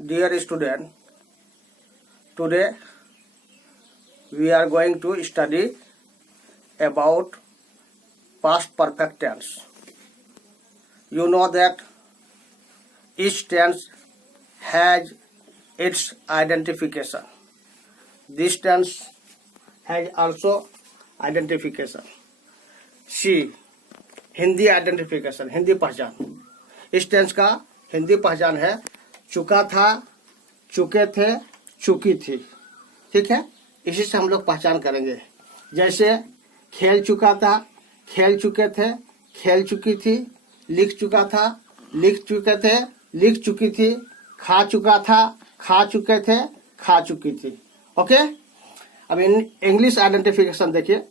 Dear student, today we are going to study about past perfect tense. You know that each tense has its identification. This tense has also identification. See, Hindi identification, Hindi पहचान. इस tense का हिंदी पहचान है चुका था, चुके थे, चुकी थी. ठीक है, इसी से हम लोग पहचान करेंगे. जैसे खेल चुका था, खेल चुके थे, खेल चुकी थी. लिख चुका था, लिख चुके थे, लिख चुकी थी. खा चुका था, खा चुके थे, खा चुकी थी. ओके. अब इंग्लिश आइडेंटिफिकेशन देखिए.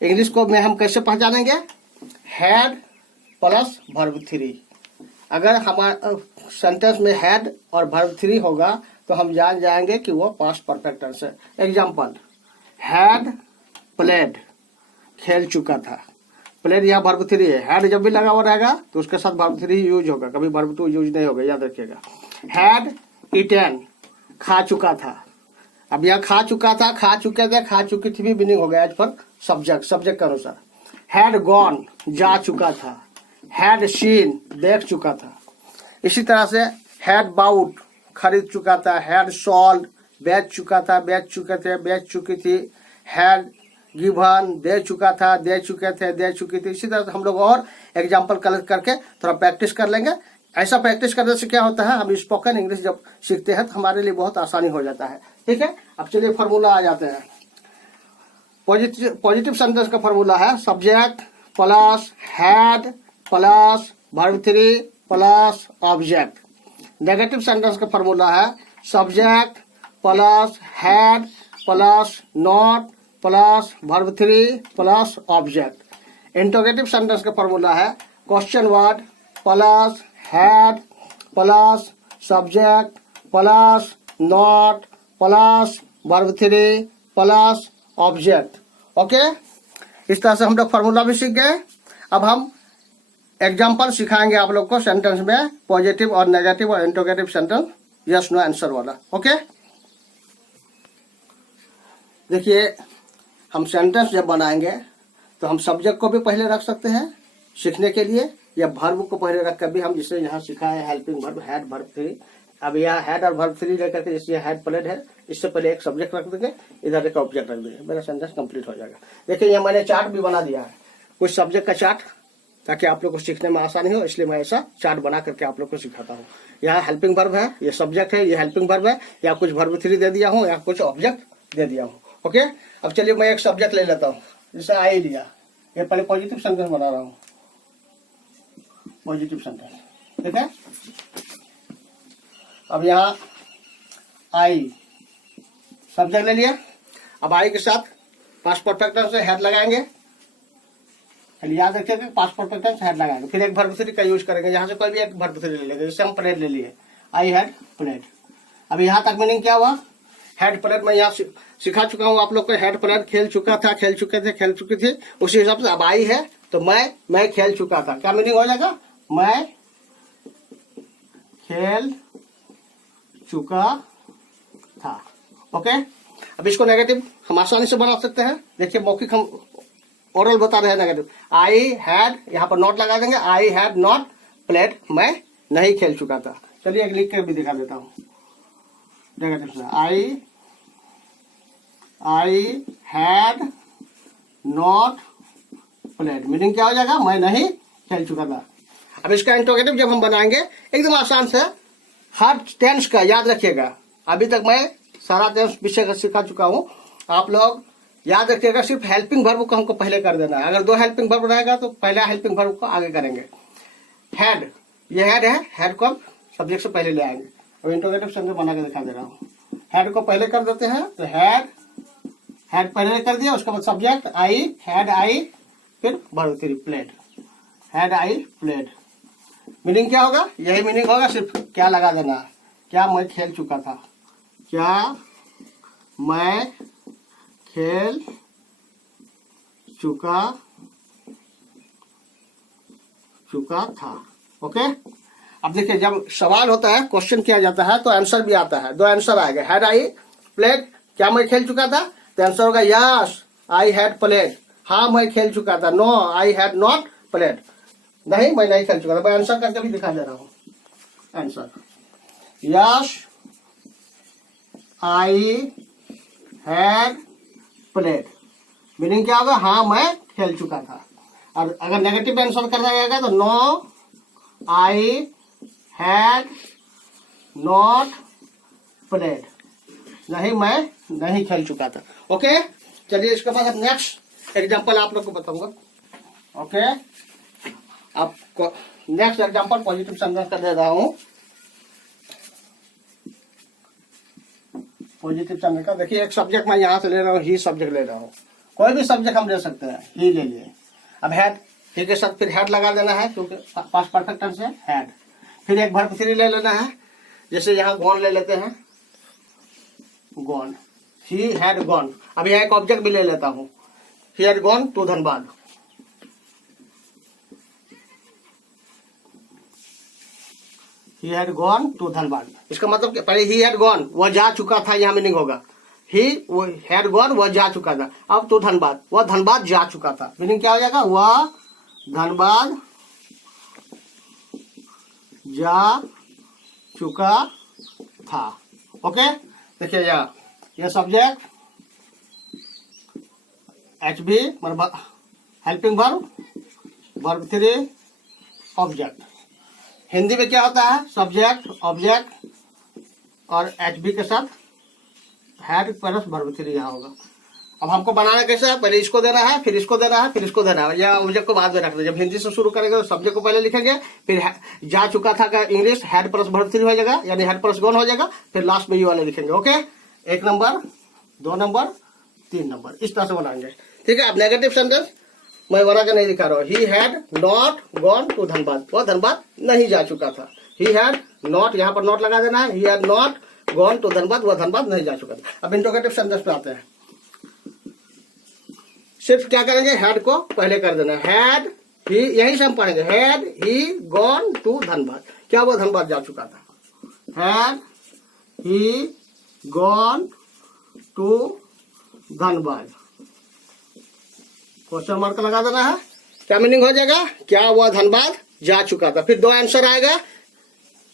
इंग्लिश को में हम कैसे पहचानेंगे? Had plus verb three. अगर हमारा सेंटेंस में हैड और वर्ब थ्री होगा तो हम जान जाएंगे कि वो पास्ट परफेक्ट टेंस है. एग्जांपल, हैड प्लेड, खेल चुका था. प्लेड यहाँ वर्ब थ्री है. हैड जब भी लगा हुआ रहेगा तो उसके साथ वर्ब थ्री यूज होगा, कभी वर्ब टू यूज नहीं होगा, याद रखिएगा. हैड ईटन, खा चुका था. अब यहाँ खा चुका था, खा चुके थे, खा चुकी थी भी मीनिंग हो गया एज पर सब्जेक्ट, सब्जेक्ट के अनुसार. हैड गॉन, जा चुका था. हैड सीन, देख चुका था. इसी तरह से हैड बाउट, खरीद चुका था. हैड सोल्ड, बेच चुका था, बेच चुके थे, बेच चुकी थी. हैड गिवन, दे चुका था, दे चुके थे, दे चुकी थी. इसी तरह से हम लोग और एग्जाम्पल कलेक्ट करके थोड़ा प्रैक्टिस कर लेंगे. ऐसा प्रैक्टिस करने से क्या होता है, हम स्पोकन इंग्लिश जब सीखते हैं तो हमारे लिए बहुत आसानी हो जाता है. ठीक है. अब चलिए फॉर्मूला आ जाते हैं. पॉजिटिव सेंटेंस का फॉर्मूला है subject plus had plus verb three plus object. Negative sentence का फॉर्मूला है subject plus had plus not plus verb three plus object. Interrogative sentence का फॉर्मूला है question word plus had plus subject plus not plus verb three plus object. Okay. इस तरह से हम लोग formula भी सीख गए. अब हम एग्जाम्पल सिखाएंगे आप लोग को सेंटेंस में पॉजिटिव और नेगेटिव और interrogative sentence, yes no answer वाला. ओके. देखिए, हम सेंटेंस जब बनाएंगे तो हम सब्जेक्ट को भी पहले रख सकते हैं सीखने के लिए, या वर्ब को पहले रख कर भी हम, जिसे यहाँ सिखा है helping verb, had verb three. अब यहाँ हैड और वर्ब थ्री लेकर के, जैसे हैड प्लेड है, इससे पहले एक सब्जेक्ट रख देंगे, इधर एक ऑब्जेक्ट रख देंगे, मेरा सेंटेंस कंप्लीट हो जाएगा. देखिए, यहाँ मैंने चार्ट भी बना दिया है, कुछ सब्जेक्ट का चार्ट, ताकि आप लोग को सीखने में आसानी हो. इसलिए मैं ऐसा चार्ट बना करके आप लोग को सिखाता हूँ. यहाँ हेल्पिंग वर्ब है, ये सब्जेक्ट है, ये हेल्पिंग वर्ब है, या कुछ वर्ब थ्री दे दिया हूँ, या कुछ ऑब्जेक्ट दे दिया हूँ. ओके. अब चलिए मैं एक सब्जेक्ट ले लेता हूँ, जैसे आई लिया. ये पहले पॉजिटिव सेंटेंस बना रहा हूँ, पॉजिटिव सेंटेंस. ठीक है. अब यहाँ आई सब्जेक्ट ले लिया. अब आई के साथ पास्ट परफेक्ट टेंस से हेड लगाएंगे. याद रखिएगा, पास्ट परफेक्ट टेंस हेड लगाएंगे. फिर एक वर्ब थ्री का यूज करेंगे. यहाँ से कोई भी एक वर्ब थ्री ले लेंगे. जैसे हम प्लेट ले लिए, आई हैड प्लेट. अब यहाँ तक मीनिंग क्या हुआ? हैड प्लेट मैं यहाँ सिखा चुका हूँ आप लोग को. हैड प्लेट, खेल चुका था, खेल चुके थे, खेल चुकी थी. उसी हिसाब से अब आई है तो मैं खेल चुका था. क्या मीनिंग हो जाएगा? मैं खेल चुका था. ओके. अब इसको नेगेटिव हम आसानी से बना सकते हैं. देखिए, मौखिक हम ओरल बता रहे हैं नेगेटिव. आई हैड, यहाँ पर नॉट लगा देंगे. आई हैड नॉट प्लेड, मैं नहीं खेल चुका था. चलिए एक लिख कर भी दिखा देता हूँ नेगेटिव से. आई हैड नॉट प्लेड, मीनिंग क्या हो जाएगा? मैं नहीं खेल चुका था. अब इसका इंटरोगेटिव जब हम बनाएंगे, एकदम आसान से हर टेंस का याद रखिएगा. अभी तक मैं सारा टेंस विषय सिखा चुका हूँ. आप लोग याद रखिएगा, सिर्फ हेल्पिंग वर्ब को हमको पहले कर देना है. अगर दो हेल्पिंग वर्ब रहेगा तो पहला हेल्पिंग वर्ब को आगे करेंगे. हैड, ये हैड है, हैड को हम सब्जेक्ट से पहले ले आएंगे. अब इंटरोगेटिव सेंटेंस बना के दिखा दे रहा हूँ. हैड को पहले कर देते हैं तो हैड पहले कर दिया. उसके बाद सब्जेक्ट आई, हैड आई, फिर verb three played. Had I played. Meaning क्या होगा? यही मीनिंग होगा, सिर्फ क्या लगा देना है. क्या मैं खेल चुका था? क्या मैं खेल चुका था. ओके. अब देखिए जब सवाल होता है, क्वेश्चन किया जाता है तो आंसर भी आता है। दो आंसर आएगा, हैड आई प्लेड, क्या मैं खेल चुका था, तो आंसर होगा यस आई हैड प्लेड, हाँ मैं खेल चुका था, no I had not played, नहीं मैं नहीं खेल चुका था। मैं आंसर करके भी दिखा दे रहा हूँ। Answer yes I had played, meaning क्या होगा, हाँ मैं खेल चुका था। और अगर नेगेटिव आंसर करना जाएगा तो no I had not played, नहीं मैं नहीं खेल चुका था। ओके, चलिए इसके बाद अब नेक्स्ट एग्जांपल आप लोग को बताऊंगा। ओके, आपको नेक्स्ट एग्जांपल पॉजिटिव सेंटेंस कर दे रहा हूं। पॉजिटिव सेंटेंस का देखिए, एक सब्जेक्ट मैं यहां से ले रहा हूं, ही सब्जेक्ट ले रहा हूं, कोई भी सब्जेक्ट हम ले सकते हैं, ही ले लिए। अब हैड, ही के साथ फिर हैड लगा देना है क्योंकि पास्ट परफेक्ट टेंस है हैड। फिर एक वर्ब थ्री ले लेना है, जैसे यहाँ गॉन ले लेते हैं, गॉन, ही हैड गॉन। अब यहाँ एक ऑब्जेक्ट भी ले लेता हूँ, he had gone to Dhanbad, he had gone to Dhanbad. इसका मतलब पहले ही हैड गॉन, वह जा चुका था, यहाँ मीनिंग होगा ही हैड गॉन, वह जा चुका था। अब टू धनबाद, वह धनबाद जा चुका था, मीनिंग क्या हो जाएगा, वह धनबाद जा चुका था। ओके, देखिए यह subject, H be helping verb, verb three, object. Hindi में क्या होता है, सब्जेक्ट ऑब्जेक्ट और एच बी के साथ हैड प्लस वर्ब थ्री यहाँ होगा। अब हमको बनाना कैसे है, पहले इसको देना है, फिर इसको देना है, फिर इसको देना है, या ऑब्जेक्ट को बाद में रखना है। जब हिंदी से शुरू करेंगे तो सब्जेक्ट को पहले लिखेंगे, फिर जा चुका था का English had plus verb three हो जाएगा, यानी हैड प्लस गॉन हो जाएगा, फिर लास्ट में ये वाले लिखेंगे। ओके, 1 नंबर, 2 नंबर, 3 नंबर, इस तरह से बनाएंगे। ठीक है, अब नेगेटिव सेंटेंस मैं बना के नहीं दिखा रहा हूँ। He had not gone to Dhanbad, वह धनबाद नहीं जा चुका था। ही हैड नॉट, यहाँ पर नॉट लगा देना है, he had not gone to Dhanbad, वह धनबाद नहीं जा चुका था। अब इंट्रोगेटिव सेंटेंस पे आते हैं। सिर्फ क्या करेंगे, हैड को पहले कर देना, हैड ही, यही से हम पढ़ेंगे, had he gone to Dhanbad, क्या वो धनबाद जा चुका था, had he gone to Dhanbad, question mark लगा देना है, क्या मीनिंग हो जाएगा, क्या वह धनबाद जा चुका था। फिर 2 आंसर आएगा,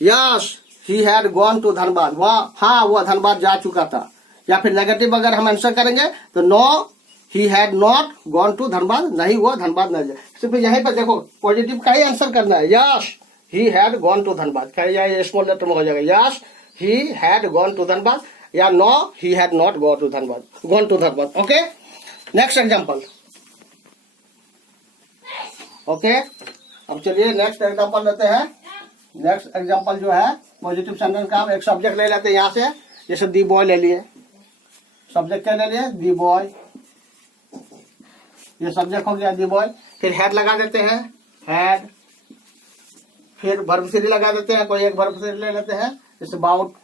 yes he had gone to Dhanbad, वह, हाँ वह धनबाद जा चुका था। या फिर नेगेटिव अगर हम आंसर करेंगे तो no he had not gone to Dhanbad, नहीं वो धनबाद नहीं जाए। सिर्फ यहीं पर देखो पॉजिटिव का ही आंसर करना है, yes he had gone to Dhanbad, क्या स्मॉल लेटर में हो जाएगा, yes he had gone to Dhanbad, या no he had not gone to Dhanbad, gone to Dhanbad. Okay, next example. Okay, अब चलिए नेक्स्ट एग्जांपल लेते हैं। नेक्स्ट एग्जांपल जो है पॉजिटिव सेंटेंस का, हम एक सब्जेक्ट ले लेते हैं यहाँ से, जैसे दी बॉय ले लिए, सब्जेक्ट क्या ले लिए, दी बॉय, ये सब्जेक्ट हो गया दी बॉय। फिर हैड लगा देते हैं, हैड, फिर वर्ब थ्री लगा देते हैं, कोई एक वर्ब थ्री ले लेते हैं, जैसे अबाउट,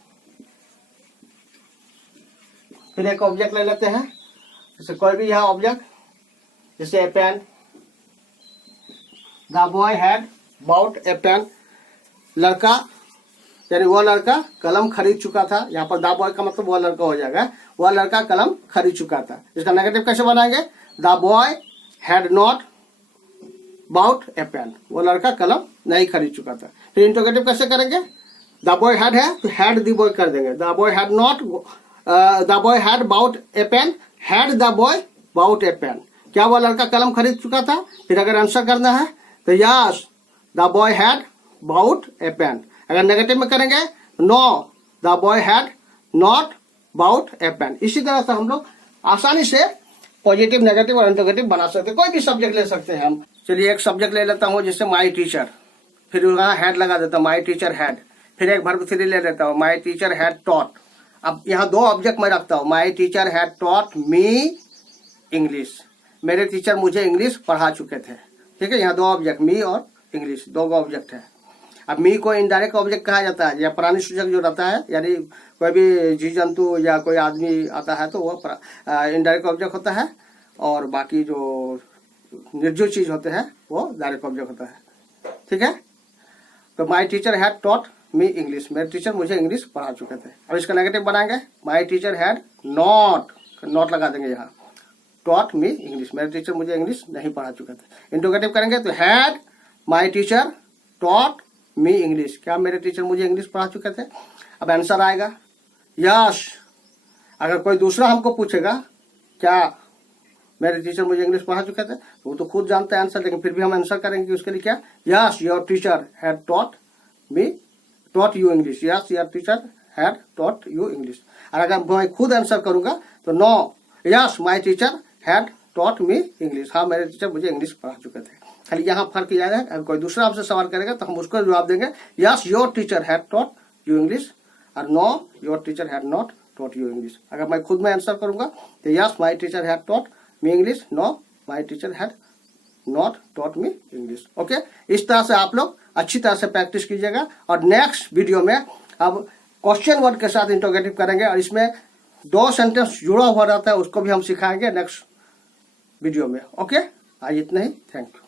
फिर एक ऑब्जेक्ट ले लेते हैं, जैसे कोई भी यहाँ ऑब्जेक्ट, जैसे a pen, the boy had bought a pen, लड़का यानी वह लड़का कलम खरीद चुका था, यहाँ पर द बॉय का मतलब वह लड़का हो जाएगा, वह लड़का कलम खरीद चुका था। इसका नेगेटिव कैसे बनाएंगे, the boy had not bought a pen, वो लड़का कलम नहीं खरीद चुका था। फिर इंट्रोगेटिव कैसे करेंगे, द बॉय हैड है तो हैड द बॉय कर देंगे, the boy had not, the boy had bought a pen, had the boy bought a pen, क्या वो लड़का कलम खरीद चुका था। फिर अगर आंसर करना है तो yes the boy had bought a pen. अगर नेगेटिव में करेंगे no the boy had not bought a pen. इसी तरह से हम लोग आसानी से पॉजिटिव, नेगेटिव और इंट्रोगेटिव बना सकते हैं, कोई भी सब्जेक्ट ले सकते हैं हम। चलिए एक सब्जेक्ट ले लेता हूँ, जैसे माई टीचर, फिर वहाँ हैड लगा देता हूँ, माई टीचर हैड, फिर एक वर्ब थ्री ले लेता हूँ, माई टीचर हैड टॉट। अब यहाँ 2 ऑब्जेक्ट मैं रखता हूँ, माई teacher had taught me English, मेरे टीचर मुझे इंग्लिश पढ़ा चुके थे। ठीक है, यहाँ 2 ऑब्जेक्ट, मी और इंग्लिश, 2 ऑब्जेक्ट है। अब मी को इनडायरेक्ट ऑब्जेक्ट कहा जाता है, या प्राणी सूचक जो रहता है, यानी कोई भी जीव जंतु या कोई आदमी आता है तो वो इनडायरेक्ट ऑब्जेक्ट होता है, और बाकी जो निर्जीव चीज होते हैं वो डायरेक्ट ऑब्जेक्ट होता है। ठीक है, तो माई teacher had taught me English, मेरे टीचर मुझे इंग्लिश पढ़ा चुके थे। अब इसका नेगेटिव बनाएंगे, माई टीचर हैड नॉट लगा देंगे यहाँ, टॉट मी इंग्लिश, मेरे टीचर मुझे इंग्लिश नहीं पढ़ा चुके थे। इंट्रोगेटिव करेंगे तो had my teacher taught me English, क्या मेरे टीचर मुझे इंग्लिश पढ़ा चुके थे। अब आंसर आएगा यस। अगर कोई दूसरा हमको पूछेगा क्या मेरे टीचर मुझे इंग्लिश पढ़ा चुके थे, तो वो तो खुद जानते हैं आंसर, लेकिन फिर भी हम आंसर करेंगे कि उसके लिए क्या, yes your teacher had taught you English, yes your teacher had taught you English. और अगर मैं खुद आंसर करूंगा तो no, yes my teacher had taught me English, हाँ मेरे टीचर मुझे इंग्लिश पढ़ा चुके थे। खाली यहाँ फर्क यह है, अगर कोई दूसरा आपसे सवाल करेगा तो हम उसको जवाब देंगे yes your teacher had taught you English, और no your teacher had not taught you English. अगर मैं खुद में आंसर करूंगा तो yes my teacher had taught me English, no my teacher had not taught me English. Okay, इस तरह से आप लोग अच्छी तरह से प्रैक्टिस कीजिएगा। और नेक्स्ट वीडियो में अब क्वेश्चन वर्ड के साथ इंट्रोगेटिव करेंगे, और इसमें 2 सेंटेंस जुड़ा हुआ रहता है, उसको भी हम सिखाएंगे नेक्स्ट वीडियो में। ओके, आज इतना ही, थैंक यू।